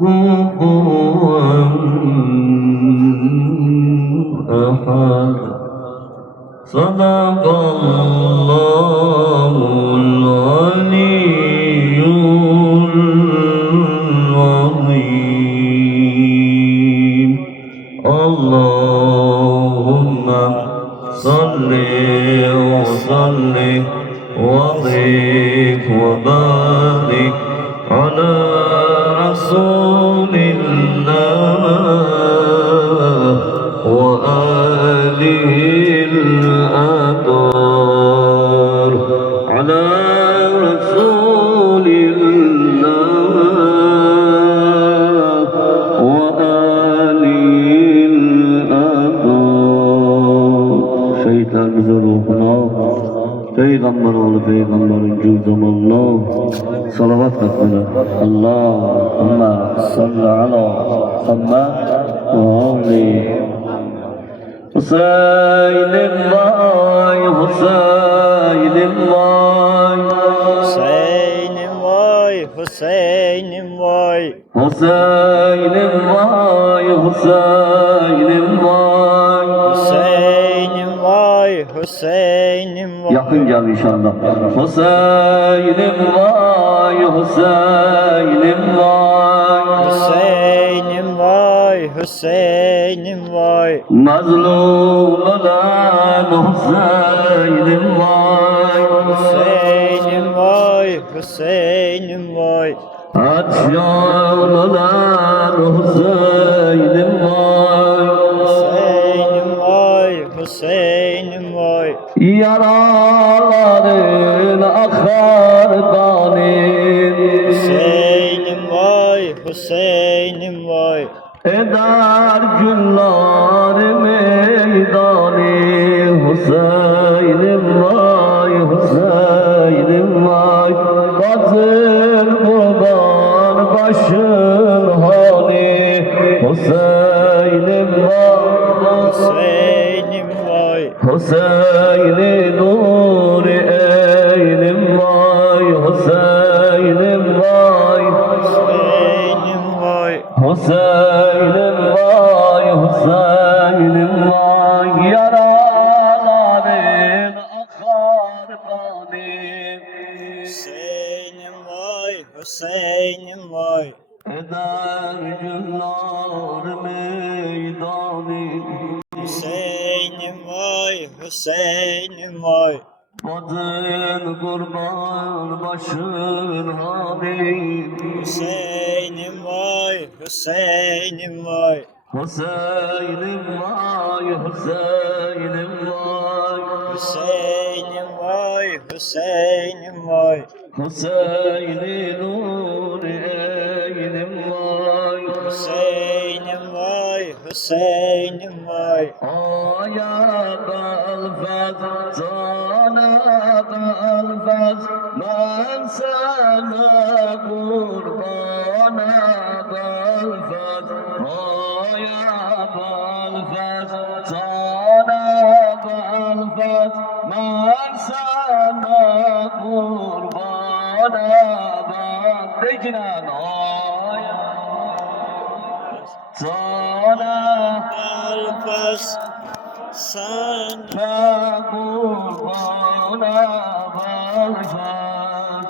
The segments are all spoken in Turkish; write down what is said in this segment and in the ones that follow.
كفوا أحد صدق الله العلي العظيم اللهم صل وسلم وضيف وبارك على رسول الله وآله الأطهار على رسول الله وآله الأطهار şeytan ruhuna Peygamber oğlu Peygamberin cüzdanallah salavat katmına Allahümme salli ala Muhammed ve ali Hüseyin'im vay Hüseyin'im vay Hüseyin'im vay, Hüseyin'im vay. Hüseyin'im vay Hüseyin'im vay Hüseyin'im vay, Hüseyin'im vay. Yakın gel inşallah. Hüseyin'im vay, Hüseyin'im vay. Hüseyin'im vay, Hüseyin'im vay. Mazlum olan Hüseyin'im vay. Hüseyin'im vay, Hüseyin'im vay. Atşan olan Hüseyin'im vay. Hüseyin'im vay, Hüseyin'im vay. Yaraların akar kanın. Hüseyin'im vay, Hüseyin'im vay. Eder günler meydanı Hüseyin'im vay, Hüseyin'im vay Hazır buradan başın hani Hüseyin'im vay, Hüseyin'im vay. Hüseyin'i nur eynim vay Hüseyin'im vay Hüseyin'im vay. Hüseyin'im vay, Hüseyin'im vay Yaraların akar kanım Hüseyin'im vay, Hüseyin'im vay. Eder günler meydanı Hüseyin'im vay, Hüseyin'im vay. Badın kurban başın hani Hüseyin'im vay, Hüseyin'im vay. Hüseyin'im vay, Hüseyin'im vay Hüseyin'im vay, Hüseyin'im vay. Hüseyin'i nur eynim vay Hüseyin'im vay, Hüseyin'im vay. Aya belfez, sana belfez Ben sana kurbana belfez Aya belfez, sana belfez Ben sana kurbana belfez Pekinen aya sana Alfas sen kurbana balfaz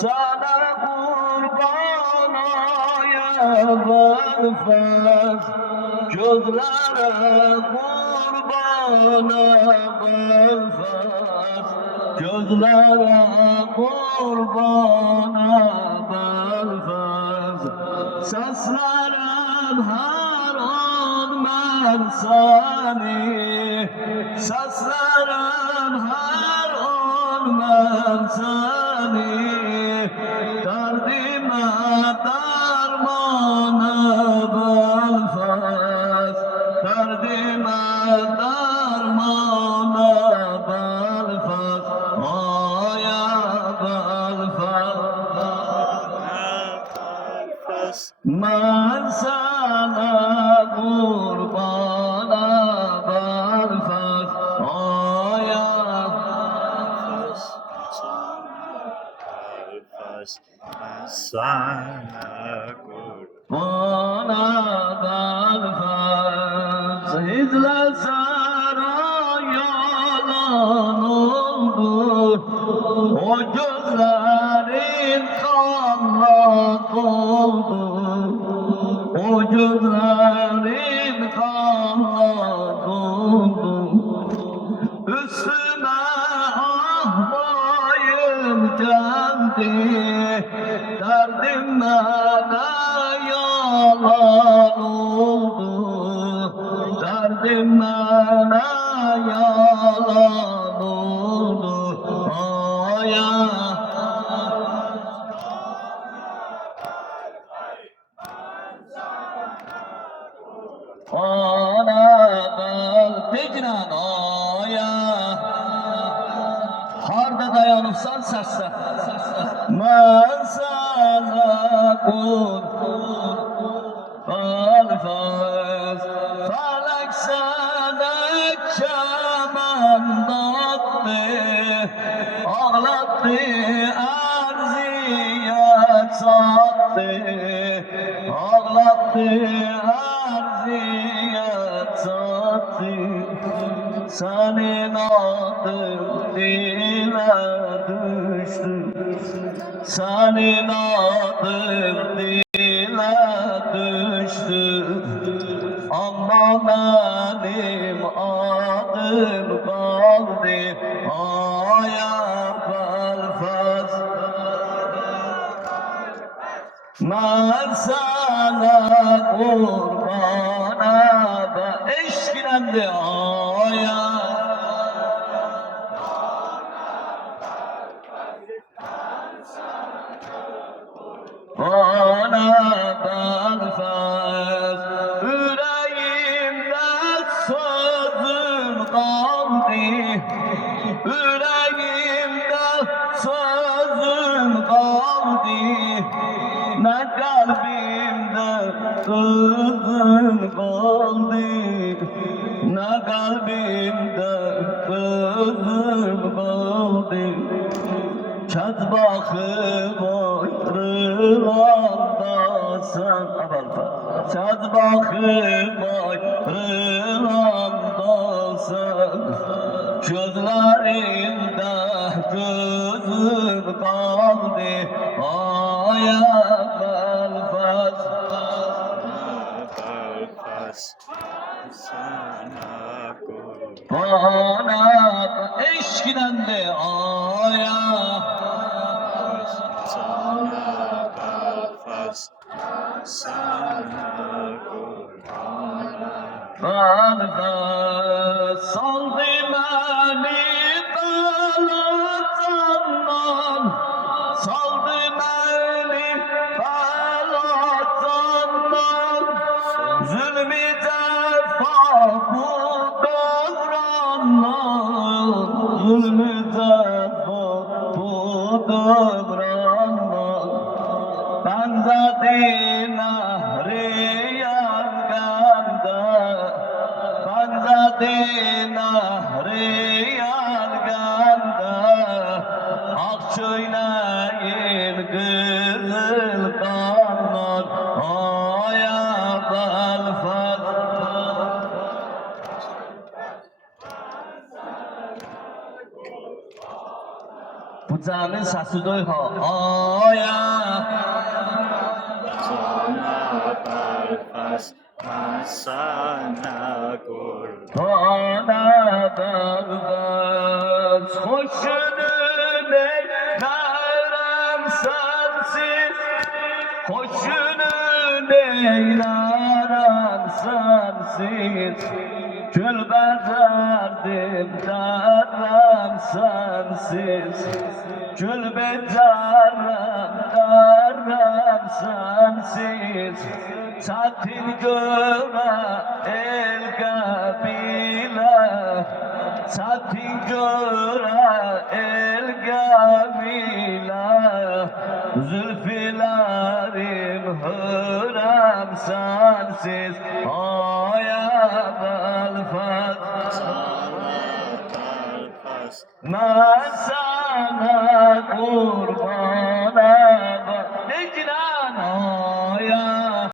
Sana kurbana ya balfaz Gözlere kurbana balfaz Gözlere kurbana balfaz Seslerim her an ben seni Seslerim her an ben seni Derdime dermanı belfaz Derdime dermanı belfaz Aya belfaz Ben sana kurbana belfaz Aya sana kurban İzlesen yalan oldu, o gözlerin kanla doldu, o gözlerin kanla doldu. Üstüme ah bayım geldi, derdim bana yalan oldu, derdim bana yalan oldu. Aya ana bal tecran aya harda dayanıpsan səslə mən sana qurban faz falak sana kemandattı ağlattı arziye sattı ağlattı arziye sattı senin adın dile düştü senin adın dile düştü ama benim adım kaldı aya kalfaz ben sana kurbana eşkilendi aya bana kalfaz yüreğimde sözüm kaldı yüreğimde sözüm kaldı ne kalbimde sözüm kaldı ne kalbimde sözüm kaldı Çat bakıp ayrılanda sen Çat bakıp ayrılanda sen gözlerinde gözüm kaldı aya kalfaz sana bana eşkilendi aya sana kalfaz sana kurbana kalfaz saldı beni belatandan saldı beni belatandan zulmü defa bu davranlar zulmü defa bu davranlar benzedi nehri yanganda benzedi nehri yanganda ak çöyneyim kızıl kanlar aya balfaz bu cəmin səsi doy ha aya sana kalfaz sana kurbana bana balfaz hoşunun eylerem sensiz hoşunun eylerem sensiz gül bezerdim derem sensiz gül bezerdim derem sensiz çetin göre el kabile çetin göre el kabile zülfilerim hürem sensiz aya balfaz ben sana kurbana bak ne cilan